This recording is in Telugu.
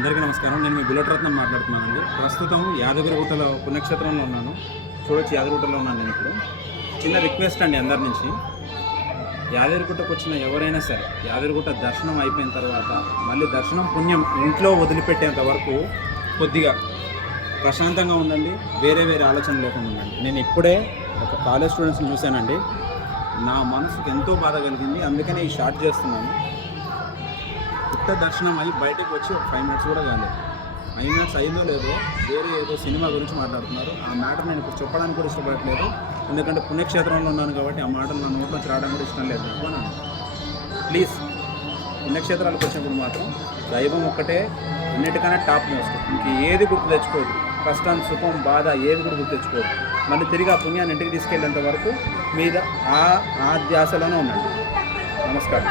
అందరికీ నమస్కారం. నేను మీ బుల్లెట్ రత్నం మాట్లాడుతున్నానండి. ప్రస్తుతం యాదగిరిగుట్టలో పుణ్యక్షేత్రంలో ఉన్నాను. చూడొచ్చు, యాదగిరిగుట్టలో ఉన్నాను నేను ఇప్పుడు. చిన్న రిక్వెస్ట్ అండి అందరి నుంచి, యాదగిరిగుట్టకు వచ్చిన ఎవరైనా సరే యాదగిరిగుట్ట దర్శనం అయిపోయిన తర్వాత మళ్ళీ దర్శనం పుణ్యం ఇంట్లో వదిలిపెట్టేంత వరకు కొద్దిగా ప్రశాంతంగా ఉండండి. వేరే ఆలోచన లేకుండా ఉండండి. నేను ఇప్పుడే ఒక కాలేజ్ స్టూడెంట్స్ని చూశానండి. నా మనసుకు ఎంతో బాధ కలిగింది. అందుకనే ఈ షార్ట్ చేస్తున్నాను. గుట్ట దర్శనం అయ్యి బయటకు వచ్చి ఒక 5 మినిట్స్ కూడా కాలేదు. 5 మినిట్స్ అయిందో లేదో వేరే ఏదో సినిమా గురించి మాట్లాడుతున్నారు. ఆ మ్యాటర్ నేను ఇప్పుడు చెప్పడానికి కూడా ఇష్టపడట్లేదు. ఎందుకంటే పుణ్యక్షేత్రంలో ఉన్నాను కాబట్టి ఆ మాటలు నా నోట్లోంచి రావడం కూడా ఇష్టం లేదు. ప్లీజ్, పుణ్యక్షేత్రాలకు వచ్చినప్పుడు మాత్రం దైవం ఒక్కటే అన్నిటికన్నా టాప్ మోస్ట్. ఇంక ఏది గుర్తు తెచ్చుకోవద్దు. కష్టం, సుఖం, బాధ ఏది కూడా గుర్తు తెచ్చుకోవద్దు. మళ్ళీ తిరిగి ఆ పుణ్యాన్ని ఇంటికి తీసుకెళ్ళేంత వరకు మీద ఆ ధ్యాసలోనే ఉండండి. నమస్కారం.